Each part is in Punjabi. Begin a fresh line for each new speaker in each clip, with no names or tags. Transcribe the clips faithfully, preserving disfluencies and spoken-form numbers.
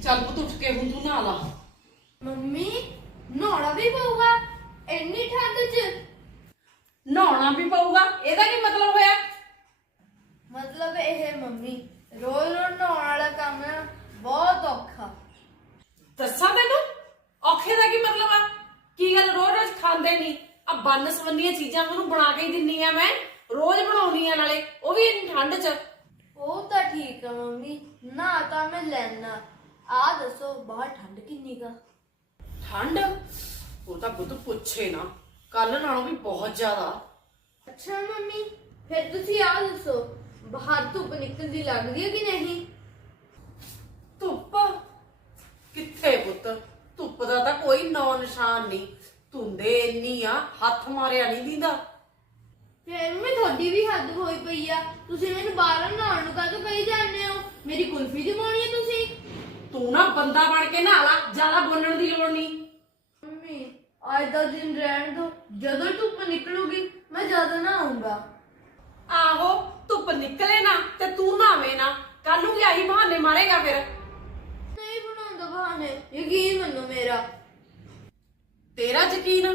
ਚੱਲ ਪੁੱਤ ਉੱਠ ਕੇ ਹੁਣ ਤੂੰ ਨਹਾ ਲਾ।
ਮੰਮੀ ਨਹਾਉਣਾ ਵੀ ਪਊਗਾ ਇੰਨੀ ਠੰਡ 'ਚ?
ਨਹਾਉਣਾ ਵੀ ਪਊਗਾ, ਇਹਦਾ ਕੀ ਮਤਲਬ ਹੋਇਆ?
ਮਤਲਬ ਇਹ ਮੰਮੀ ਰੋਜ਼ ਰੋਜ਼ ਨਹਾਉਣ ਵਾਲਾ ਕੰਮ ਨਾ ਬਹੁਤ ਔਖਾ।
ਦੱਸਾਂ ਤੈਨੂੰ ਔਖੇ ਦਾ ਕੀ ਮਤਲਬ ਆ? ਕੀ ਗੱਲ ਰੋਜ਼ ਰੋਜ਼ ਖਾਂਦੇ ਨਹੀਂ? ਆ ਬੰਨ ਸਵੰਨੀਆਂ ਚੀਜ਼ਾਂ ਉਹਨੂੰ ਬਣਾ ਕੇ ਹੀ ਦਿੰਨੀ ਆ, ਮੈਂ ਰੋਜ਼ ਬਣਾਉਣੀ ਆ, ਨਾਲੇ ਉਹ ਵੀ ਇੰਨੀ ਠੰਡ 'ਚ।
ਉਹ ਤਾਂ ਠੀਕ ਆ ਮੰਮੀ, ਨਾ ਤਾਂ ਮੈਂ ਲੈਣਾ। ਆ ਦੱਸੋ ਬਾਹਰ ਠੰਡ ਕਿੰਨੀ ਕਾ?
ਠੰਡ ਉਹ ਤਾਂ ਪੁੱਤ ਪੁੱਛੇ ਨਾ, ਕੱਲ ਨਾਲੋਂ ਵੀ ਬਹੁਤ ਜ਼ਿਆਦਾ।
ਅੱਛਾ ਮੰਮੀ ਫਿਰ ਤੁਸੀਂ ਆ ਦੱਸੋ ਬਾਹਰ ਧੁੱਪ ਨਿਕਲਦੀ ਲੱਗਦੀ ਹੈ ਕਿ ਨਹੀਂ?
ਧੁੱਪ ਕਿੱਥੇ ਪੁੱਤ, ਧੁੱਪ ਦਾ ਤਾਂ ਕੋਈ ਨਾਂ ਨਿਸ਼ਾਨ ਨਹੀਂ। ਧੁੰਦੇ ਇੰਨੀ ਆ ਹੱਥ ਮਾਰਿਆ ਨਹੀਂ ਦਿੰਦਾ।
ਫਿਰ ਮੈਂ ਤੁਹਾਡੀ ਵੀ ਹੱਦ ਹੋਈ ਪਈ ਆ। ਤੁਸੀਂ ਮੈਨੂੰ ਬਾਹਰ ਨਹਾਉਣ ਨੂੰ ਕਾਹਤੋਂ ਕਹੀ ਜਾਂਦੇ ਹੋ? ਮੇਰੀ ਕੁਲਫੀ ਜਮਾਉਣੀ ਹੈ ਤੁਸੀਂ?
ਤੂੰ ਨਾ ਬੰਦਾ ਬਣ ਕੇ ਨਹਾ ਲਾ, ਜ਼ਿਆਦਾ ਬੋਲਣ ਦੀ ਲੋੜ ਨਹੀਂ।
ਮੰਮੀ ਅੱਜ ਦਾ ਦਿਨ ਰਹਿਣ ਦੋ, ਜਦੋਂ ਧੁੱਪ ਨਿਕਲੂਗੀ ਮੈਂ ਜ਼ਿਆਦਾ ਨਹਾਉਂਗਾ।
ਆਹੋ ਧੁੱਪ ਨਿਕਲੇ ਨਾ ਤੇ ਤੂੰ ਨਹਾਵੇਂ ਨਾ, ਕੱਲ ਨੂੰ ਵੀ ਆਹੀ ਬਹਾਨੇ ਮਾਰੇਗਾ ਫਿਰ।
ਨਹੀਂ ਬਣਾਉਂਦਾ ਬਹਾਨੇ, ਯਕੀਨ ਮੰਨੋ ਮੇਰਾ।
ਤੇਰਾ ਯਕੀਨ?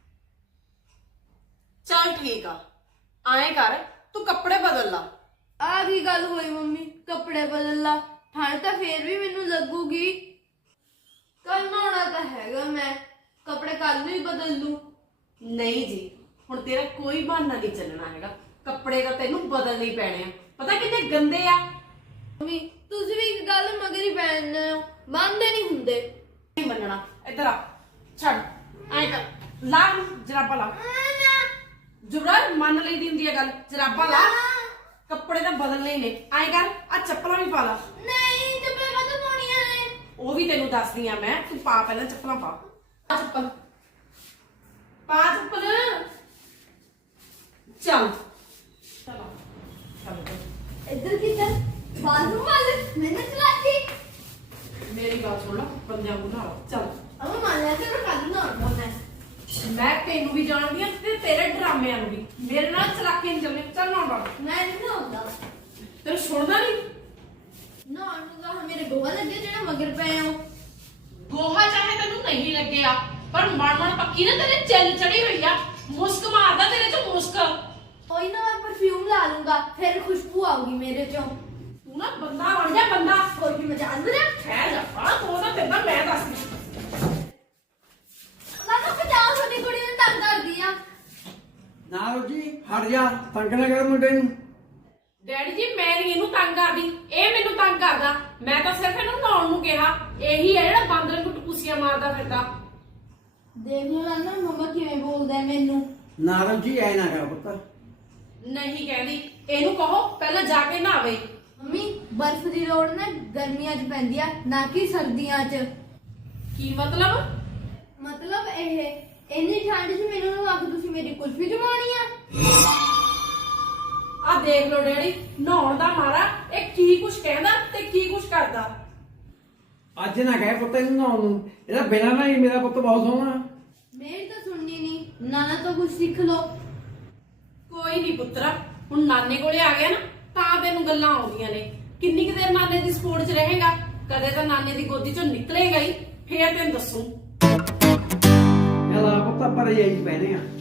ਚੱਲ ਠੀਕ ਆ, ਆਏ ਕਰ ਤੂੰ ਕੱਪੜੇ ਬਦਲ ਲਾ।
ਆਹ ਕੀ ਗੱਲ ਹੋਈ ਮੰਮੀ, ਕੱਪੜੇ ਬਦਲ ਲਾ? ਠੰਡ ਤਾਂ ਫੇਰ ਵੀ ਮੈਨੂੰ ਲੱਗੂਗੀ। ਕੱਲ ਨਹਾਉਣਾ ਤਾਂ ਹੈਗਾ, ਮੈਂ ਕੱਪੜੇ ਕੱਲ ਨੂੰ ਹੀ ਬਦਲ ਲੂ।
ਨਹੀਂ ਜੀ, ਹੁਣ ਤੇਰਾ ਕੋਈ ਬਹਾਨਾ ਨਹੀਂ ਚੱਲਣਾ ਹੈਗਾ, ਕੱਪੜੇ ਤਾਂ ਤੈਨੂੰ ਬਦਲਣੇ ਹੀ ਪੈਣੇ ਆ। ਪਤਾ ਕਿੰਨੇ ਗੰਦੇ ਆ।
ਮੰਮੀ ਤੁਸੀਂ ਵੀ ਇੱਕ ਗੱਲ ਮਗਰ ਹੀ ਪੈਂਦੇ ਹੋ, ਮੰਨਦੇ ਨਹੀਂ ਹੁੰਦੇ।
ਨਹੀਂ ਮੰਨਣਾ, ਇੱਧਰ ਆ, ਛੱਡ ਐ ਕਰ, ਲਾ ਜਰਾਬਾਂ ਲਾ। ਜੁਬਰਾਜ ਮੰਨ ਲਈ ਦੀ ਹੁੰਦੀ ਹੈ ਗੱਲ, ਜਰਾਬਾਂ ਲਾ, ਕੱਪੜੇ ਤਾਂ ਬਦਲਣੇ ਨੇ। ਐ ਕਰ ਆ ਚੱਪਲਾਂ ਵੀ ਪਾ ਲਾ।
ਨਹੀਂ ਚੱਪਲਾਂ ਕਦੋਂ ਪਾਉਣੀਆਂ ਨੇ?
ਉਹ ਵੀ ਤੈਨੂੰ ਦੱਸਦੀ ਆ ਮੈਂ, ਤੂੰ ਪਾ ਪਹਿਲਾਂ ਚੱਪਲਾਂ ਪਾ। ਆ ਚੱਪਲ ਪਾ, ਚੱਪਲ ਚੱਲ ਚਲੋ ਚਲੋ।
ਇੱਧਰ ਕਿੱਧਰ? ਬਾਥਰੂਮ ਵਾਲੇ ਮੈਨੇ ਚਲਾਤੀ।
ਮੇਰੀ ਗੱਲ ਸੁਣ ਲਾ, ਬੰਦਿਆਂ ਨੂੰ ਨਾਲ ਚੱਲ।
ਅਮਾ ਮੰਨ ਲਿਆ ਤੇ ਕੱਲ ਨਾ ਆਉਣਾ ਮੈਂ।
ਮੈਂ ਤੈਨੂੰ ਵੀ ਜਾਣਦੀ ਆ ਤੇ ਤੇਰੇ ਡਰਾਮਿਆਂ ਨੂੰ ਵੀ। ਮੇਰੇ ਨਾਲ ਚਲਾਕੀ ਨਹੀਂ ਚੱਲਣੀ। ਚੱਲ ਨਾ ਬਾਬਾ,
ਮੈਂ ਨਹੀਂ ਨਹਾਉਂਦਾ।
ਤੈਨੂੰ ਸੁਣਦਾ ਨਹੀਂ?
ਨਹਾਉਣ ਨੂੰ ਤਾਂ ਮੇਰੇ ਗੋਹਾ ਲੱਗੇ ਜਿਹੜਾ ਮਗਰ ਪਏ ਹੋ।
ਗੋਹਾ ਚਾਹੇ ਤੈਨੂੰ ਨਹੀਂ ਲੱਗਿਆ, ਪਰ ਮਨ ਮਨ ਪੱਕੀ ਨਾ ਤੇਰੇ ਚੱਲ ਚੜੀ ਹੋਈ ਆ। ਮੁਸਕ ਮਾਰਦਾ ਤੇਰੇ ਚ ਮੁਸਕ।
ਕੋਈ ਨਾ ਮੈਂ ਪਰਫਿਊਮ ਲਾ ਲੂੰਗਾ, ਫਿਰ ਖੁਸ਼ਬੂ ਆਊਗੀ ਮੇਰੇ ਚੋਂ।
ਤੂੰ ਨਾ ਬੰਦਾ ਬਣ ਜਾ, ਬੰਦਾ।
ਕੋਈ ਵੀ ਮਜ਼ਾਕ ਬਣਾ।
ਖੈ ਜਾ ਆ ਤੂੰ ਤਾਂ ਤੇਰਾ ਮੈਂ ਦੱਸਦੀ।
ਨਾ ਪਚਾਸ ਵਾਲੀ ਕੁੜੀ ਨੂੰ ਤੰਗ ਕਰਦੀ ਆ।
ਨਾ ਰੋਜੀ ਹਟ ਜਾ, ਤੰਗ ਨਾ ਕਰ ਮੁੰਡੇ ਨੂੰ।
ਡੈਡੀ ਜੀ ਮੈਂ ਨਹੀਂ ਇਹਨੂੰ ਤੰਗ ਕਰਦੀ, ਇਹ ਮੈਨੂੰ ਤੰਗ ਕਰਦਾ। ਮੈਂ ਤਾਂ ਸਿਰਫ ਇਹਨੂੰ ਨਹਾਉਣ ਨੂੰ ਕਿਹਾ। ਇਹੀ ਹੈ ਜਿਹੜਾ ਬਾਂਦਰ ਨੂੰ ਟਪੂਸੀਆਂ ਮਾਰਦਾ ਫਿਰਦਾ।
ਦੇਖ ਲਓ ਨਾ ਮੰਮਾ ਕਿਵੇਂ ਬੋਲਦਾ ਮੈਨੂੰ।
ਨਾ ਰੋਜੀ ਐ ਨਾ ਕਰ ਪੁੱਤ।
ਨਹੀਂ ਕਹਿੰਦੀ, ਇਹਨੂੰ ਕਹੋ ਪਹਿਲਾਂ ਜਾ ਕੇ ਨਹਾਵੇ।
ਮੰਮੀ ਬਰਫ਼ ਦੀ ਲੋੜ ਨਾ ਗਰਮੀਆਂ 'ਚ ਪੈਂਦੀ ਆ, ਨਾ ਕਿ ਸਰਦੀਆਂ 'ਚ।
ਕੀ ਮਤਲਬ?
ਮਤਲਬ ਇਹ ਇੰਨੀ ਠੰਡ 'ਚ ਮੈਨੂੰ ਲਵਾ ਕੇ ਤੁਸੀਂ ਮੇਰੀ ਕੁਲਫੀ ਜਮਾਉਣੀ ਆ?
ਆ ਦੇਖ ਲੋ ਡੈਡੀ, ਨਹਾਉਣ ਦਾ ਮਾਰਾ ਇਹ ਕੀ ਕੁਛ ਕਹਿੰਦਾ ਤੇ ਕੀ ਕੁਛ ਕਰਦਾ।
ਅੱਜ ਨਾ ਕਹਿ ਪੁੱਤ ਇਹਨੂੰ ਨਹਾਉਣ ਨੂੰ, ਇਹਦਾ ਬਿਨਾਂ ਨਾ ਹੀ ਮੇਰਾ ਪੁੱਤ ਬਹੁਤ ਸੋਹਣਾ।
ਮੇਰੀ ਤਾਂ ਸੁਣਨੀ ਨਹੀਂ, ਨਾਨਾ ਤੋਂ ਕੁਝ ਸਿੱਖ ਲਓ।
ਕੋਈ ਨਹੀਂ ਪੁੱਤਰਾ, ਹੁਣ ਨਾਨੇ ਕੋਲੇ ਆ ਗਿਆ ਨਾ ਤਾਂ ਤੈਨੂੰ ਗੱਲਾਂ ਆਉਂਦੀਆਂ ਨੇ। ਕਿੰਨੀ ਕੁ ਦੇਰ ਨਾਨੇ ਦੀ ਸਪੋਰਟ 'ਚ ਰਹੇਗਾ? ਕਦੇ ਤਾਂ ਨਾਨੇ ਦੀ ਗੋਦੀ 'ਚੋਂ ਨਿਕਲੇਗਾ ਹੀ, ਫੇਰ ਤੈਨੂੰ ਦੱਸੂ।
ਇਹਦਾ ਪੁੱਤ ਪਰ ਜਾਈ ਪੈਣੇ ਆ।